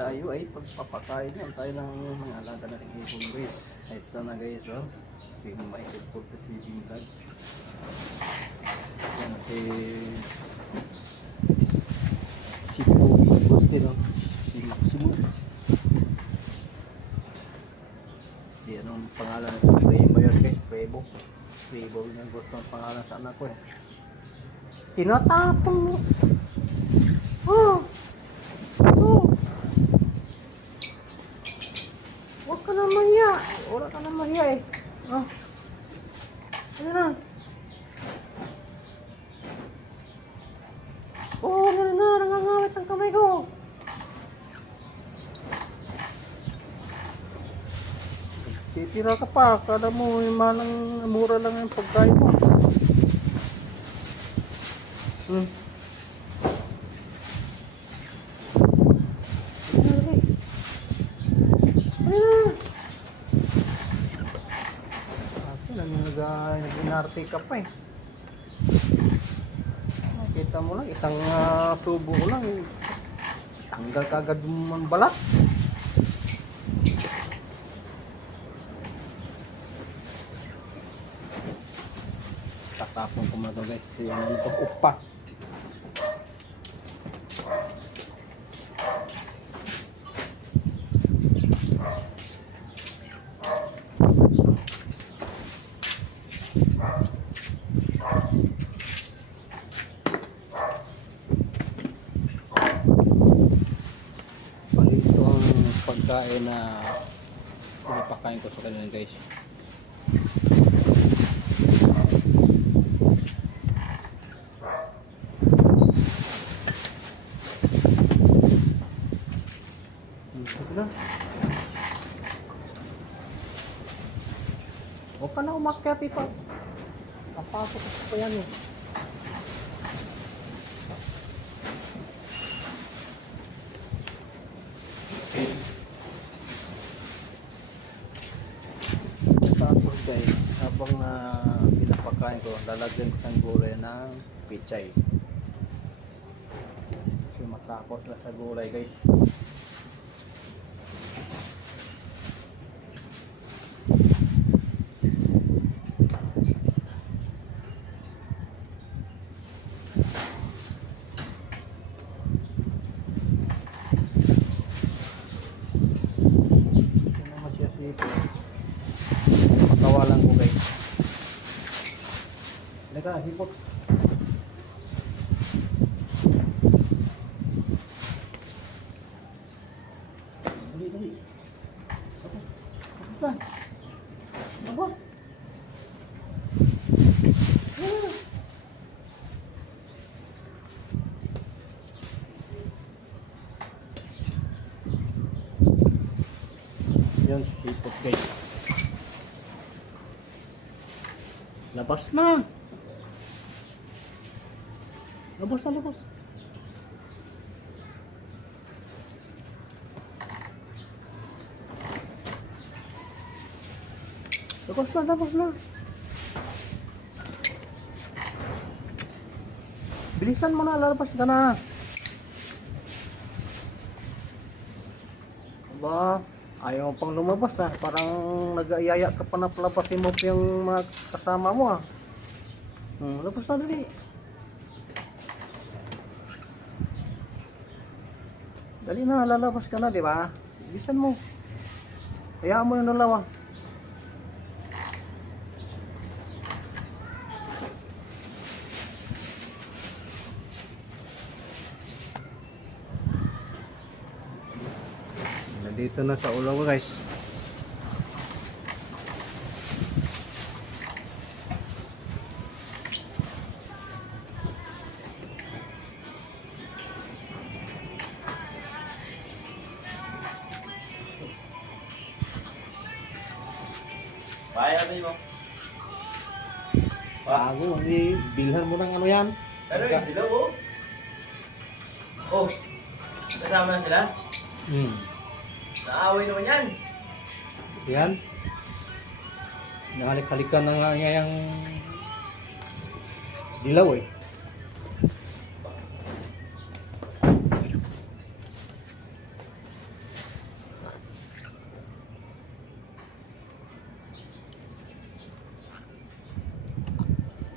tayo ay pagpapakain lang tayo ng mga alaga na rin ibon guys. Ito na guys, oh. Yung maikot po sa sleeping bag. Yan si Pogi Gusti, no? Si Maximo. Di anong pangalan ito? Prebo yun guys, Prebo. Prebo yung gusto ng pangalan sa anak ko eh. Tinatapon mo. Oh! Oh! Huwag ka na mahiya. Wala ka na mahiya eh. Oh. Ano na? Oh, ano na? Nangangawit ang kamay ko. Titira ka pa. Kada mo, yung manang mura lang yung pagkain mo. Nag-inarte ka pa eh. Kita mo lang, isang tubo lang. Tanggal ka agad ng balat. Tatapon ko na ito guys. Kasi ano ito, upa. Pagkain na pinapakain ko sa kanila guys. Huwag ka na umakyat ito. Kapasok ko pa yan eh. Tapos guys, habang pinapakain ko, lalagyan ko ng gulay ng pichay. Kasi matapos na sa gulay guys. Pagkawalan ko guys. Leka, hipot. Dali. Tapos. Tapos. Yan, hipot guys. Labas na. Labas na, labas. Labas na. Bilisan mo na, lalabas ka na. Aba, ayaw pang lumabas ah. Parang nag-aayaya ka pa na palabasin mo yung mga kasama mo ah. Labas na dali. Dali na, lalabas ka na, di ba? Bilisan mo. Hayaan mo yung nalawa. Nandito na sa ulo ko guys. Kaya ba mo? Bago, hindi bilhan mo ng ano yan. Pero hindi daw oh. Oh, kasama na sila? Naaway naman yan. Yan. Nahalik-halikan na nga niya yung dilaw eh.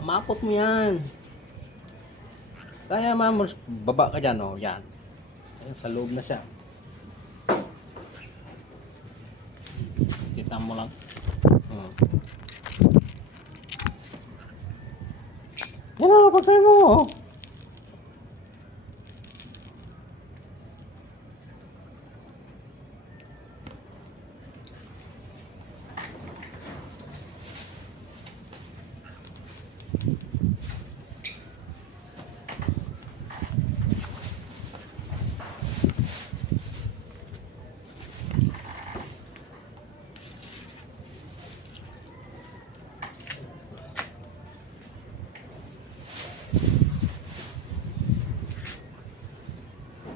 Maapot mo yan. Kaya ma'am, baba ka dyan, oh. Yan. Ayun, sa loob na siya. Kita mo lang. Yan na, pagkain mo, oh.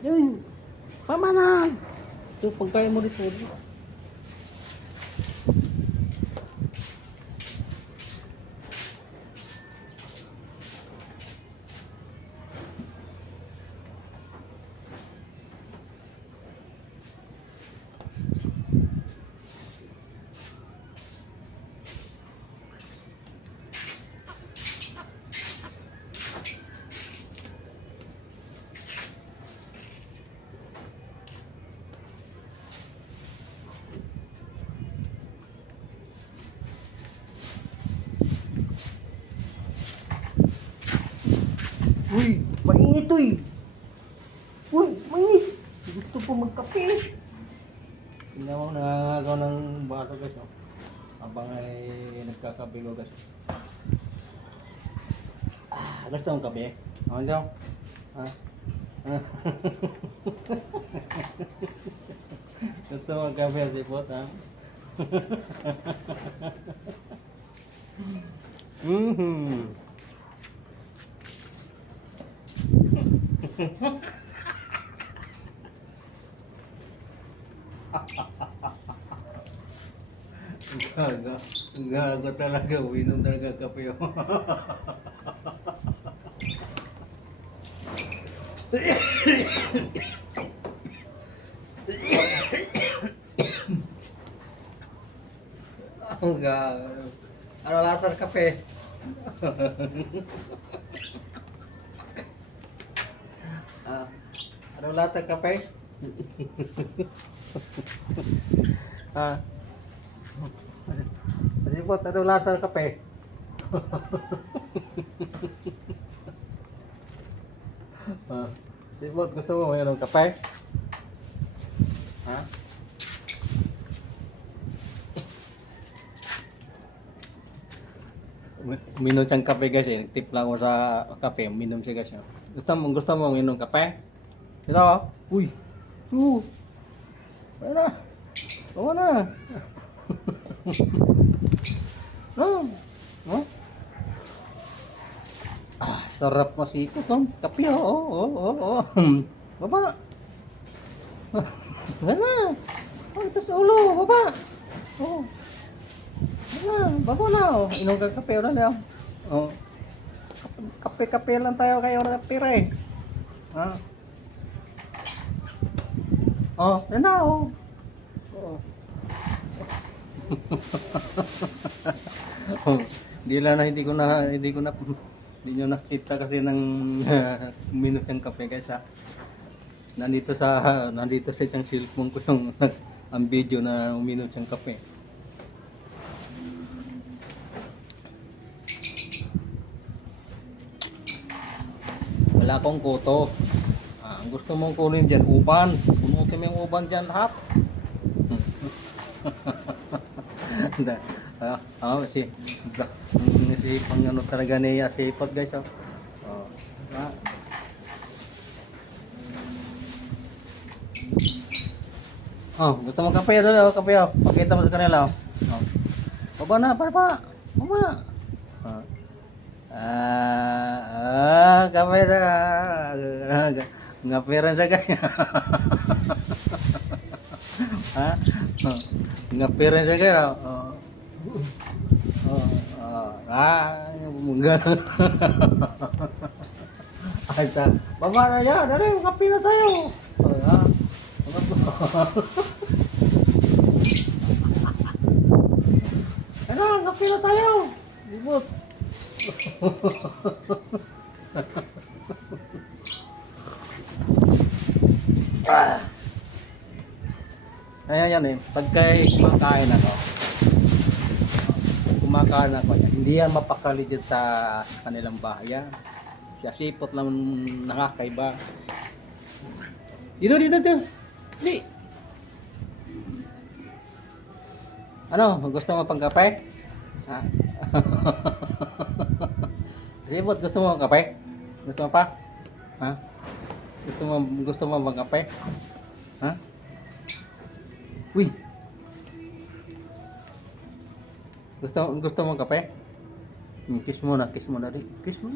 Yun. Tama na. Ito, pagkain mo dito. Uy, mainit to eh. Uy, mainit. Gusto ko magkape. Tingnan mo, nangangagaw ng baso guys. Oh. Habang ay nagkakabigo guys. Gusto mong kape? Ano daw? Gusto mong kape si Pot, ha? Gago talaga, uminom talaga kape. Ang gago. Ano lasa ng kape? Ano lasa ng kape? Sipot, ano lasa ng kape? Sipot, gusto mo mayroong kape? Ha? Uminom siyang kape guys eh. Tip lang ako sa kape. Uminom siya guys. Gusto mo uminom kape? Ito oh. Uy. Wala na. Oo na. No. No. Sarap masipot oh. Kape oh. Baba. Wala na. Ito sa ulo. Baba. Oh. Bago na oh. Inom ka kape ulit oh. Kape lang tayo kayo na pira eh. Ha? Oh, yan na oh. Oh. Oh, hindi ko nyo nakita kasi ng minute yung kape guys ha. Nandito sa isang cellphone ko yung ang video na uminom siyang kape. Wala akong kuto. Ang gusto mong kunin dyan, uban. Punutin mo yung uban dyan lahat. Si pang talaga niya si Pot guys. Gusto mo kape daw, kape oh. Pakita mo sa kanila oh. Baba na, para. Baba. Kape na. Ngapiran sa kanya. Ha? Ngapiran sa kanya. Baba na yan. Dali, kape na tayo. Ano, kape na tayo. Libot. Ayan yan eh, pagka kumakain ako yan, hindi yan mapakali dyan sa kanilang bahay yan. Siya sipot lang nakakaiba. Dito. Di. Ano, gusto mo pang kape? Ha? Sipot, gusto mo kape? Gusto mo pa? Ha? Gusto mo bang kape? Ha? Uy. Gusto mo kape? Kiss mo na di. Kiss mo.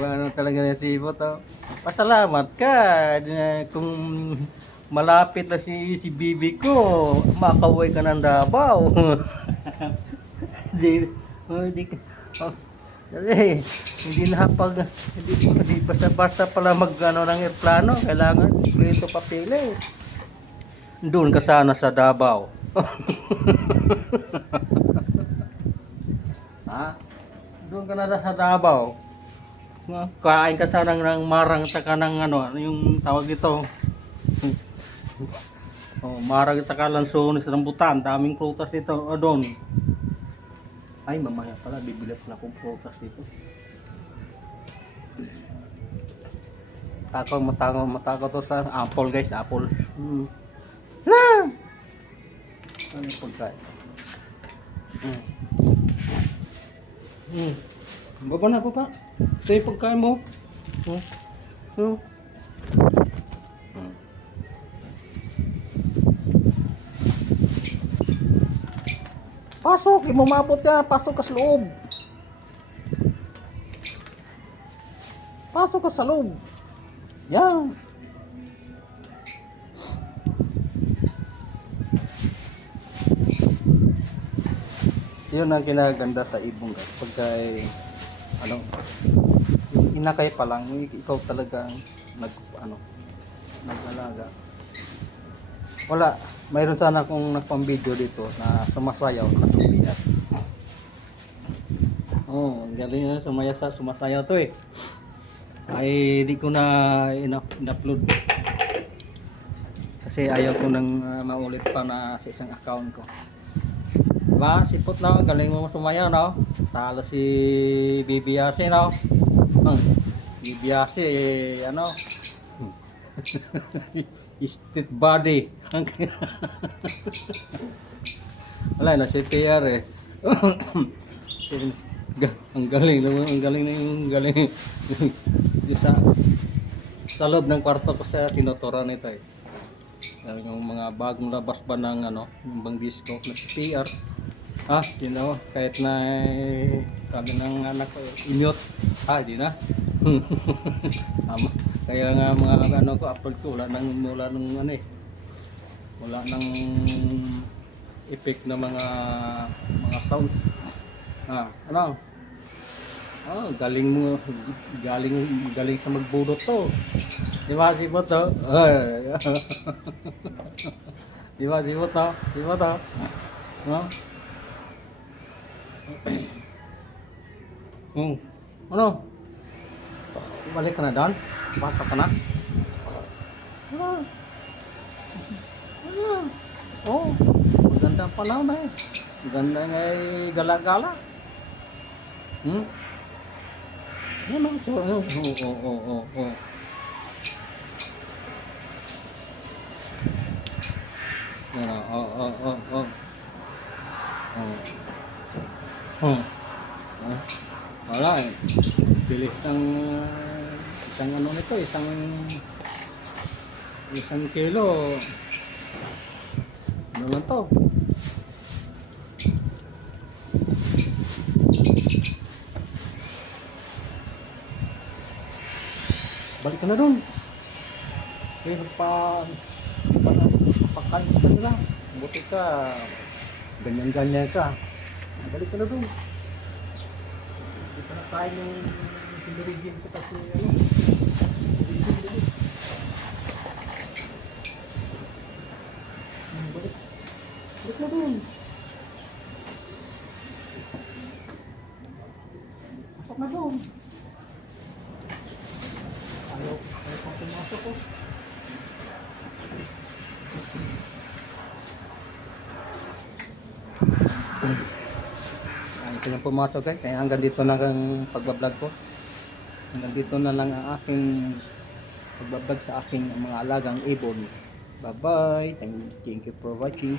Ano talaga na si Ibo to. Pasalamat ka kung malapit na si Bibi ko. Makauwi ka ng Davao. Hindi basta pala magano ng aeroplano, kailangan kumpleto papel. Doon ka sana sa Davao. Ha? Doon ka na sa Davao. Kain ka sana ng marang saka ng yung tawag dito. Marang saka lansones, rambutan, daming prutas dito. Doon. Ay, mamaya pala, bibili pala akong prutas dito. Matako to sa apple guys, apple. Na! Ano yung pagkain? Baba na po pa. Ito yung pagkain mo. Pasok, imamabot yan. Pasok ka sa loob. Pasok ka sa loob. Yan. Yun ang kinaganda sa ibong guys. Pagka inakay pa lang, ikaw talaga nag-alaga. Wala, mayroon sana akong nagpang-video dito na sumasayaw na sumiyak. Galing na sumasayaw to eh. Ay di ko na in-upload. Kasi ayaw ko nang maulit pa na sa isang account ko. Diba? Sipot na, galing mo sumayaw, no? Talo si Bibiase, no? Bibiase, street body. Wala na si TR eh. Ang galing yung galing. Sa loob ng kwarto ko sa tinuturan nito eh. Yung mga bagong labas ba ng yung bang disco na si TR. Kahit na sabi ng anak ko, i-mute. Di na. Kaya nga mga ko, upload ko, wala nang effect na mga sounds. Galing sa magbudot to. Di ba si Boto? Di ba si Boto? Di ba to? Ano? Balik ka na doon? Basta ka na? Maganda pa lang eh. Maganda nga gala-gala. Wala eh. Bilis ng isang nito, isang kilo. Ano lang to? Balik ka na doon. Pero pakain ka nila. Buti ka. Ganyan-ganyan ka. Balik ka na doon. Hindi ka na kain yung sinurigin sa kasi balik. Ay, pang pumasok ko. Ay, ito yung pumasok guys. Kaya hanggang dito na ang pagbablog ko. Hanggang dito na lang ang aking pagbablog sa aking mga alagang ibon. Bye bye. Thank you for watching.